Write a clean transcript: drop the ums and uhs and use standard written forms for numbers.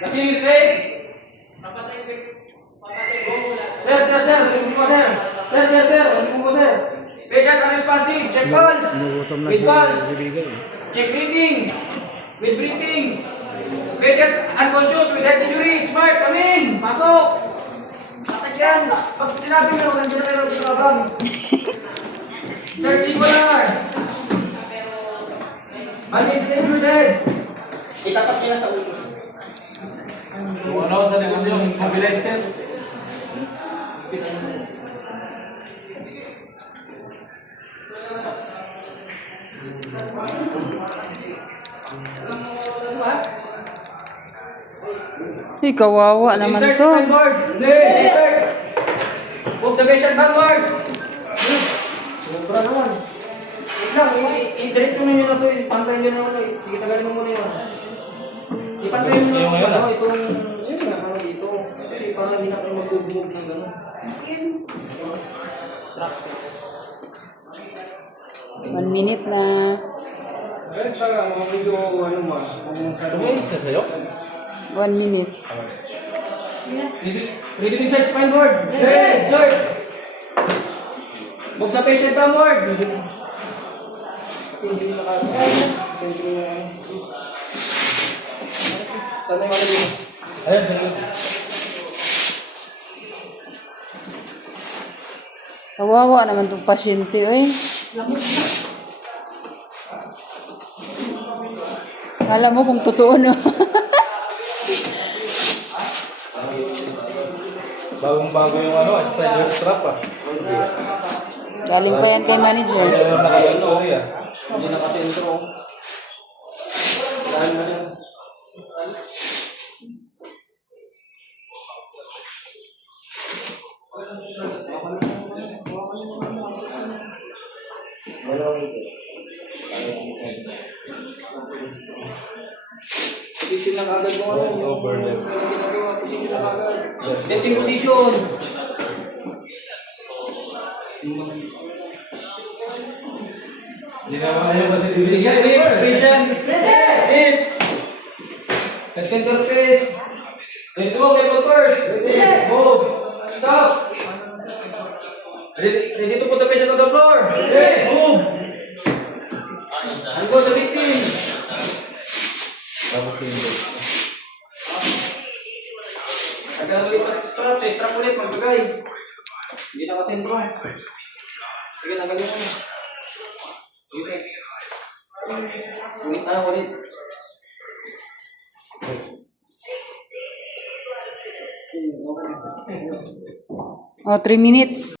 Machine is safe. Sir, hindi po sir. Hindi po sir. Patient unresponsive. Check pulse. With pulse. Check breathing. With breathing. Patient unconscious with head injury. Smart, come in. Pasok. Yan. Pag sinabi mo, nandiyan na kayo sa labang. Sir, singular. Mag-is dead. Itapat nila sa ulo. Ano sa likod yung mobilizer? Uy, kawawa naman Insert to. spineboard. Insert. Move the patient backward. Sobra naman. Wait lang, i-diretso na nyo na ito. Ipantayin nyo na ito. Sige, tagalin mo muna yun. Ipantayin mo na ito. Itong, yun nga, parang dito. Kasi parang hindi na kayo mag-move ng gano'n. 1 minute na. Pero talaga, mga medyo, ano ma, Tumingin siya sa'yo? 1 minute. ready to insert spineboard. Ready, insert. Move the patient downward. Hindi na nakakaya. Sana yung ano dito? Ayan, sa'yo. Kawawa naman itong pasyente, oy. Kala mo kung totoo, no? Bagong-bago yung ano, spider strap ah. Galing pa yan kay manager. Kaya yung naka-inventory ah. Hindi nakasentro. Dahil na yan. Position na kagad mo ano. Overlap. Position na kagad. Lifting position. Hindi naman ayaw kasi bibigyan. Bigyan, lift, patient. Lift. Center face. Let's go, level first. Move. Stop. Ready to put the patient on the floor. Ready, move. And go the victim. Tapos yung Agad ulit sa strap, sa strap ulit, magbagay. Hindi nakasentro. Sige, nagalin mo na. Dito. Ulit na, ulit. Oh, 3 minutes.